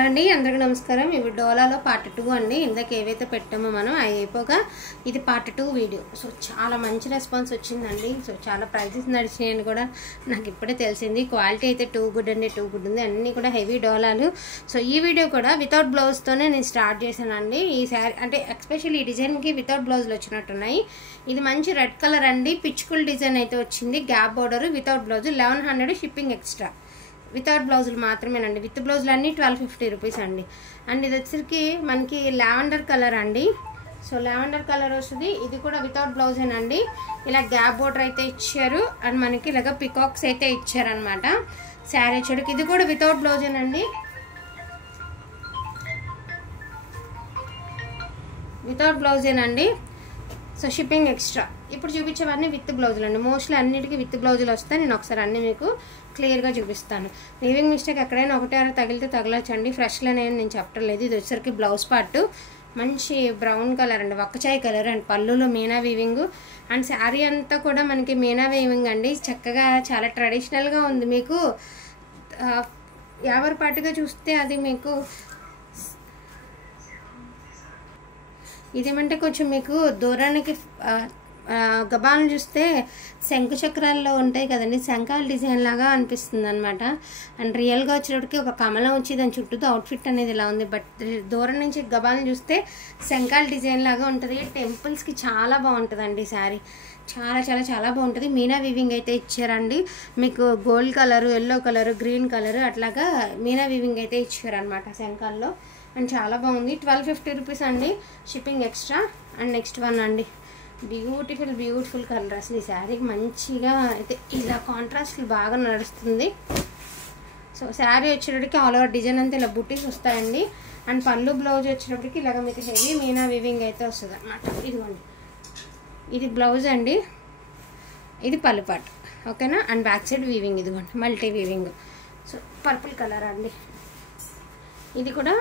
అండి అందరికీ నమస్కారం. ఇవి డోలాలో పార్ట్ 2 అండి. ఇందాక ఏవైతే పెట్టామో మనం అవి అయిపోగా ఇది పార్ట్ 2 వీడియో. సో చాలా మంచి రెస్పాన్స్ వచ్చిందండి. సో చాలా ప్రైజెస్ నడిచినాయని కూడా నాకు ఇప్పుడే తెలిసింది. క్వాలిటీ అయితే టూ గుడ్ ఉంది. అన్నీ కూడా హెవీ డోలాలు. సో ఈ వీడియో కూడా వితౌట్ బ్లౌజ్తోనే నేను స్టార్ట్ చేశానండి. ఈ శారీ అంటే ఎస్పెషల్లీ ఈ డిజైన్కి వితౌట్ బ్లౌజ్లు వచ్చినట్టున్నాయి. ఇది మంచి రెడ్ కలర్ అండి. పిచ్కుల్ డిజైన్ అయితే వచ్చింది. Gap border without blouse 1100 shipping extra. Without బ్లౌజులు మాత్రమేనండి. విత్ బ్లౌజులు అన్నీ 1250 రూపీస్ అండి. అండ్ ఇది వచ్చరికి మనకి లావెండర్ కలర్ అండి. సో లావెండర్ కలర్ వస్తుంది. ఇది కూడా వితౌట్ బ్లౌజేనండి. ఇలా గ్యాప్ బోర్డర్ అయితే ఇచ్చారు. అండ్ మనకి ఇలాగ పికాక్స్ అయితే ఇచ్చారనమాట. శారీ చెడుకు ఇది కూడా వితౌట్ బ్లౌజేనండి. వితౌట్ బ్లౌజేనండి. So shipping extra. ఇప్పుడు చూపించేవన్నీ విత్ బ్లౌజులు అండి. మోస్ట్లీ అన్నిటికీ విత్ బ్లౌజులు వస్తాయి. నేను ఒకసారి అన్నీ మీకు క్లియర్గా చూపిస్తాను. వీవింగ్ మిస్టేక్ ఎక్కడైనా ఒకటే అర తగిలితే తగలచ్చండి. ఫ్రెష్లోనే నేను చెప్పడం లేదు. ఇది వచ్చేసరికి బ్లౌజ్ పార్ట్ మంచి బ్రౌన్ కలర్ అండి. వక్కచాయ్ కలర్ అండ్ పళ్ళులో మీనా వీవింగ్. అండ్ శారీ అంతా కూడా మనకి మీనా వీవింగ్ అండి. చక్కగా చాలా ట్రెడిషనల్గా ఉంది. మీకు యావర్ పాటుగా చూస్తే అది మీకు ఇదేమంటే కొంచెం మీకు దూరానికి గబాలను చూస్తే శంకు చక్రాల్లో ఉంటాయి కదండి, శంఖాల డిజైన్ లాగా అనిపిస్తుంది అనమాట. అండ్ రియల్గా వచ్చేటప్పటికి ఒక కమలం వచ్చి దాని చుట్టూతో అవుట్ఫిట్ అనేది ఇలా ఉంది. బట్ దూరం నుంచి గబాలను చూస్తే శంఖాల డిజైన్ లాగా ఉంటుంది. టెంపుల్స్కి చాలా బాగుంటుందండి శారీ. చాలా చాలా చాలా బాగుంటుంది. మీనా వీవింగ్ అయితే ఇచ్చారండి. మీకు gold colour, yellow colour, green colour అట్లాగా మీనా వీవింగ్ అయితే ఇచ్చారనమాట శంఖాల్లో. అండ్ చాలా బాగుంది. 1250 రూపీస్ అండి shipping extra. And next one అండి. Beautiful colour. అసలు ఈ శారీకి మంచిగా అయితే ఇలా కాంట్రాస్ట్లు బాగా నడుస్తుంది. సో శారీ వచ్చేటప్పటికి ఆల్ ఓవర్ డిజైన్ అంతా ఇలా బుట్టీస్ వస్తాయండి. అండ్ పళ్ళు బ్లౌజ్ వచ్చేటప్పటికి ఇలాగ మీకు హెవీ మీనా వీవింగ్ అయితే వస్తుంది అనమాట. ఇదిగోండి, ఇది బ్లౌజ్ అండి. ఇది పళ్ళు పార్ట్, ఓకేనా. అండ్ బ్యాక్ సైడ్ వీవింగ్ ఇదిగోండి, multi weaving. So purple colour అండి. ఇది కూడా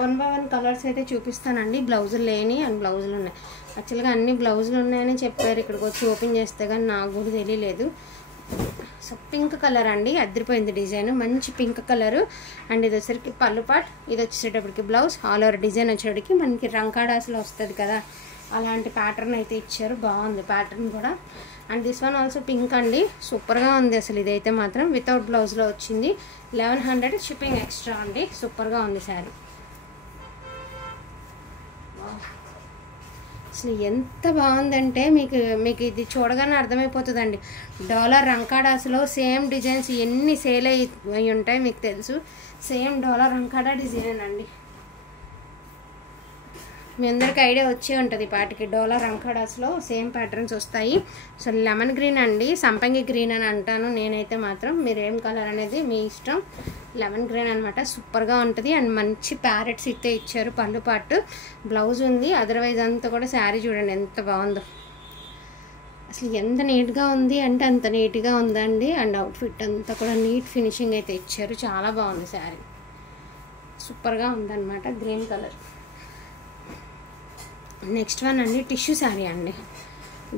1 by 1 కలర్స్ అయితే చూపిస్తానండి. బ్లౌజులు లేని అండ్ బ్లౌజులు ఉన్నాయి. యాక్చువల్గా అన్ని బ్లౌజులు ఉన్నాయని చెప్పారు. ఇక్కడికి వచ్చి ఓపెన్ చేస్తే కానీ నాకు కూడా తెలియలేదు. సో పింక్ కలర్ అండి. అదిరిపోయింది డిజైన్. మంచి పింక్ కలరు. అండ్ ఇది వచ్చేసరికి పళ్ళు పార్ట్. ఇది వచ్చేటప్పటికి బ్లౌజ్. ఆల్ ఓవర్ డిజైన్ వచ్చేటప్పటికి మనకి రంకాడాస్లో వస్తుంది కదా, అలాంటి ప్యాటర్న్ అయితే ఇచ్చారు. బాగుంది ప్యాటర్న్ కూడా. And this one also pink అండి. సూపర్గా ఉంది అసలు. ఇదైతే మాత్రం వితౌట్ బ్లౌజ్లో వచ్చింది. 1100 షిప్పింగ్ ఎక్స్ట్రా అండి. సూపర్గా ఉంది శారీ. అసలు ఎంత బాగుందంటే మీకు ఇది చూడగానే అర్థమైపోతుందండి. డాలర్ రంకాడాస్లో సేమ్ డిజైన్స్ ఎన్ని సేల్ అయ్యి ఉంటాయి మీకు తెలుసు. సేమ్ డాలర్ రంకాడా డిజైన్ అండి. మీ అందరికి ఐడియా వచ్చే ఉంటుంది పాటికి. డోలా రంకాడాస్లో సేమ్ ప్యాటర్న్స్ వస్తాయి. సో లెమన్ గ్రీన్ అండి, సంపంగి గ్రీన్ అని అంటాను నేనైతే మాత్రం. మీరు ఏం కలర్ అనేది మీ ఇష్టం. లెమన్ గ్రీన్ అనమాట. సూపర్గా ఉంటుంది. అండ్ మంచి ప్యారెట్స్ అయితే ఇచ్చారు. పళ్ళు పార్ట్ బ్లౌజ్ ఉంది. అదర్వైజ్ అంతా కూడా శారీ చూడండి ఎంత బాగుందో. అసలు ఎంత నీట్గా ఉంది అంటే అంత నీట్గా ఉందండి. అండ్ అవుట్ఫిట్ అంతా కూడా నీట్ ఫినిషింగ్ అయితే ఇచ్చారు. చాలా బాగుంది శారీ. సూపర్గా ఉందన్నమాట. Green colour. నెక్స్ట్ వన్ అండి. టిష్యూ శారీ అండి.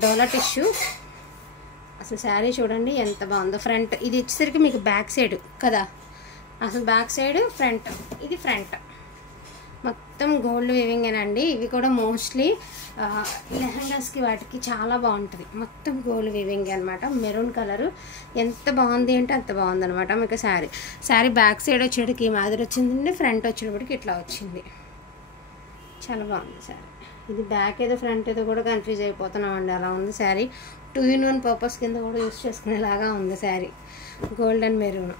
డోలా టిష్యూ. అసలు శారీ చూడండి ఎంత బాగుందో. ఫ్రంట్ ఇది వచ్చేసరికి మీకు బ్యాక్ సైడ్ కదా, అసలు బ్యాక్ సైడ్ ఫ్రంట్. ఇది ఫ్రంట్ మొత్తం గోల్డ్ వీవింగేనండి. ఇవి కూడా మోస్ట్లీ లెహంగాస్కి వాటికి చాలా బాగుంటుంది. మొత్తం గోల్డ్ వీవింగ్ అనమాట. Maroon colour. ఎంత బాగుంది అంటే అంత బాగుంది అనమాట. మీకు శారీ బ్యాక్ సైడ్ వచ్చేటికి ఈ మాదిరి వచ్చిందండి. ఫ్రంట్ వచ్చేటప్పటికి ఇట్లా వచ్చింది. చాలా బాగుంది శారీ. ఇది బ్యాక్ ఏదో ఫ్రంట్ ఏదో కూడా కన్ఫ్యూజ్ అయిపోతున్నామండి. అలా ఉంది శారీ. 2 in 1 పర్పస్ కింద కూడా యూస్ చేసుకునేలాగా ఉంది sari. Gold and maroon.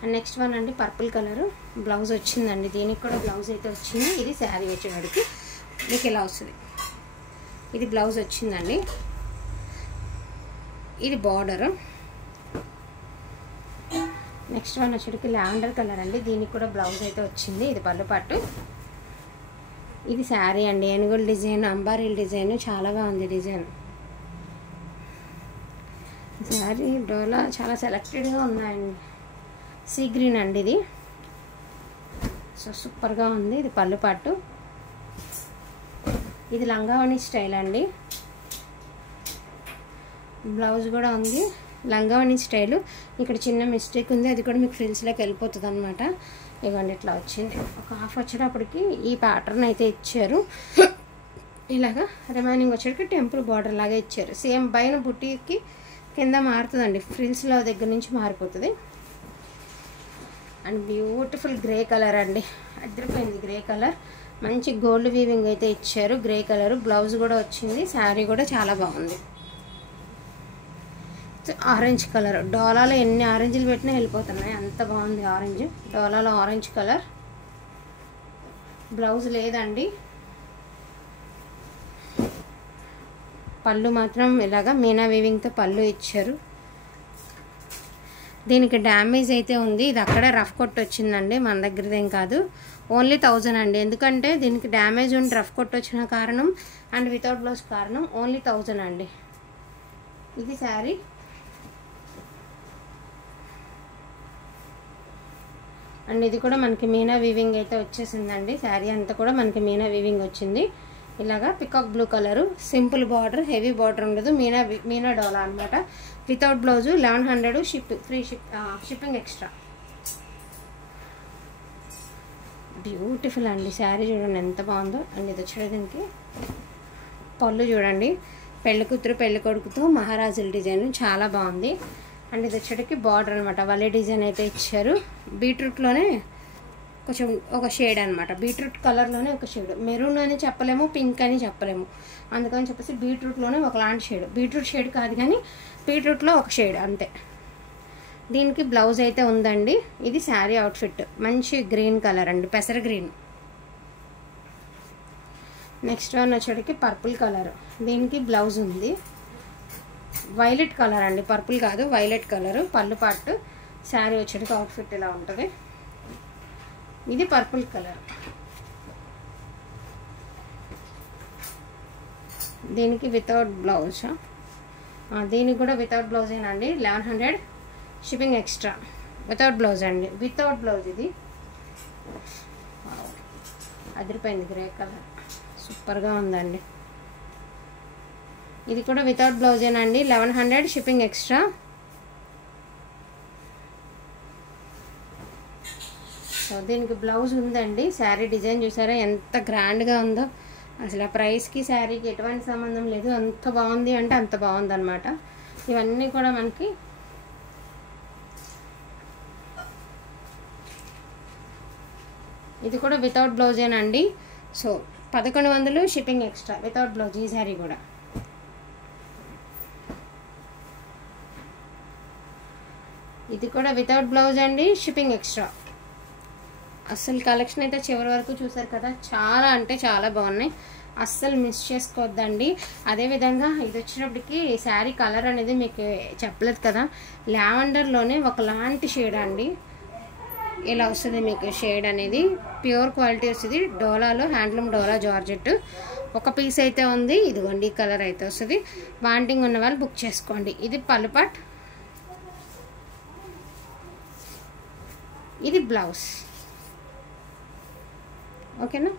And next one అండి. Purple colour. బ్లౌజ్ వచ్చిందండి. దీనికి కూడా బ్లౌజ్ అయితే వచ్చింది. ఇది శారీ వచ్చేవాడికి మీకు ఇలా వస్తుంది. ఇది బ్లౌజ్ వచ్చిందండి. ఇది బార్డరు. నెక్స్ట్ వన్ వచ్చేటికి లావెండర్ కలర్ అండి. దీనికి కూడా బ్లౌజ్ అయితే వచ్చింది. ఇది పళ్ళు పట్టు. ఇది శారీ అండి. ఏనుగుల డిజైన్, అంబారీల డిజైన్. చాలా బాగుంది డిజైన్. శారీ డోలా చాలా సెలెక్టెడ్గా ఉన్నాయండి. సీ గ్రీన్ అండి ఇది. సో సూపర్గా ఉంది. ఇది పళ్ళు పట్టు. ఇది లంగావణి స్టైల్ అండి. బ్లౌజ్ కూడా ఉంది. లంగావణి స్టైలు. ఇక్కడ చిన్న మిస్టేక్ ఉంది, అది కూడా మీకు ఫ్రిల్స్లోకి వెళ్ళిపోతుంది అనమాట. ఇవ్వండి ఇట్లా వచ్చింది. ఒక హాఫ్ వచ్చేటప్పటికి ఈ ప్యాటర్న్ అయితే ఇచ్చారు. ఇలాగా రిమైనింగ్ వచ్చేటికి టెంపుల్ బార్డర్ లాగా ఇచ్చారు. సేమ్ పైన బుట్టీకి కింద మారుతుందండి, ఫ్రిల్స్లో దగ్గర నుంచి మారిపోతుంది. అండ్ బ్యూటిఫుల్ గ్రే కలర్ అండి, అదిరిపోయింది గ్రే కలర్. మంచి గోల్డ్ వీవింగ్ అయితే ఇచ్చారు, గ్రే కలర్. బ్లౌజ్ కూడా వచ్చింది, శారీ కూడా చాలా బాగుంది. ఆరెంజ్ కలర్, డోలాలో ఎన్ని ఆరెంజ్లు పెట్టినా వెళ్ళిపోతున్నాయి, అంత బాగుంది ఆరెంజ్. డోలాలో ఆరెంజ్ కలర్. బ్లౌజ్ లేదండి, పళ్ళు మాత్రం ఇలాగా మీనా వీవింగ్తో పళ్ళు ఇచ్చారు. దీనికి డ్యామేజ్ అయితే ఉంది, ఇది అక్కడ రఫ్ కొట్టు వచ్చిందండి, మన దగ్గరదేం కాదు. ఓన్లీ 1000 అండి. ఎందుకంటే దీనికి డ్యామేజ్ ఉండి రఫ్ కొట్టు వచ్చిన కారణం అండ్ వితౌట్ బ్లౌజ్ కారణం ఓన్లీ 1000 అండి. ఇది శారీ. అండ్ ఇది కూడా మనకి మీనా వీవింగ్ అయితే వచ్చేసిందండి. శారీ అంతా కూడా మనకి మీనా వీవింగ్ వచ్చింది. ఇలాగా peacock blue colour, simple border, heavy border ఉండదు, మీనా డోలా అనమాట. Without blouse 1100, free shipping extra. Beautiful అండి శారీ, చూడండి ఎంత బాగుందో. అండ్ ఇది వచ్చే దీనికి పళ్ళు చూడండి, పెళ్లి కూతురు పెళ్లి కొడుకుతో మహారాజుల డిజైన్ చాలా బాగుంది. అండ్ ఇది వచ్చేటికి బార్డర్ అనమాట, వలే డిజైన్ అయితే ఇచ్చారు. బీట్రూట్లోనే కొంచెం ఒక షేడ్ అనమాట, బీట్రూట్ కలర్లోనే ఒక షేడ్. మెరూన్ అని చెప్పలేము, పింక్ అని చెప్పలేము, అందుకని చెప్పేసి బీట్రూట్లోనే ఒకలాంటి షేడ్. బీట్రూట్ షేడ్ కాదు కానీ బీట్రూట్లో ఒక షేడ్ అంతే. దీనికి బ్లౌజ్ అయితే ఉందండి. ఇది శారీ అవుట్ఫిట్, మంచి గ్రీన్ కలర్ అండి, పెసర గ్రీన్. నెక్స్ట్ వన్ వచ్చేటికి పర్పుల్ కలర్, దీనికి బ్లౌజ్ ఉంది. వైలెట్ కలర్ అండి, పర్పుల్ కాదు వైలెట్ కలర్. పళ్ళు పాటు శారీ వచ్చేటికి అవుట్ఫిట్ ఇలా ఉంటుంది. ఇది పర్పుల్ కలర్, దీనికి వితౌట్ బ్లౌజ్. దీనికి కూడా వితౌట్ బ్లౌజేనండి, 1100 షిప్పింగ్ ఎక్స్ట్రా. వితౌట్ బ్లౌజ్ అండి, వితౌట్ బ్లౌజ్. ఇది అదిరిపోయింది గ్రే కలర్, సూపర్గా ఉందండి. ఇది కూడా వితౌట్ బ్లౌజేనండి, 1100 షిప్పింగ్ ఎక్స్ట్రా. సో దీనికి బ్లౌజ్ ఉందండి. శారీ డిజైన్ చూసారా ఎంత గ్రాండ్గా ఉందో, అసలు ఆ ప్రైస్కి శారీకి ఎటువంటి సంబంధం లేదు, అంత బాగుంది అంటే అంత బాగుంది అనమాట. ఇవన్నీ కూడా మనకి ఇది కూడా వితౌట్ బ్లౌజేనండి. So 1100 shipping extra without blouse. ఈ శారీ కూడా ఇది కూడా వితౌట్ బ్లౌజ్ అండి, షిప్పింగ్ ఎక్స్ట్రా. అస్సలు కలెక్షన్ అయితే చివరి వరకు చూసారు కదా, చాలా అంటే చాలా బాగున్నాయి, అస్సలు మిస్ చేసుకోవద్దండి. అదేవిధంగా ఇది వచ్చినప్పటికి శారీ కలర్ అనేది మీకు చెప్పలేదు కదా, లావెండర్లోనే ఒకలాంటి షేడ్ అండి. ఇలా వస్తుంది మీకు షేడ్ అనేది, ప్యూర్ క్వాలిటీ వస్తుంది. డోలాలో హ్యాండ్లూమ్ డోలా జార్జెట్ ఒక పీస్ అయితే ఉంది. ఇదిగోండి ఈ కలర్ అయితే వస్తుంది. వాంటింగ్ ఉన్న వాళ్ళు బుక్ చేసుకోండి. ఇది పళ్ళు పాట్, ఇది బ్లౌజ్. ఓకేనా.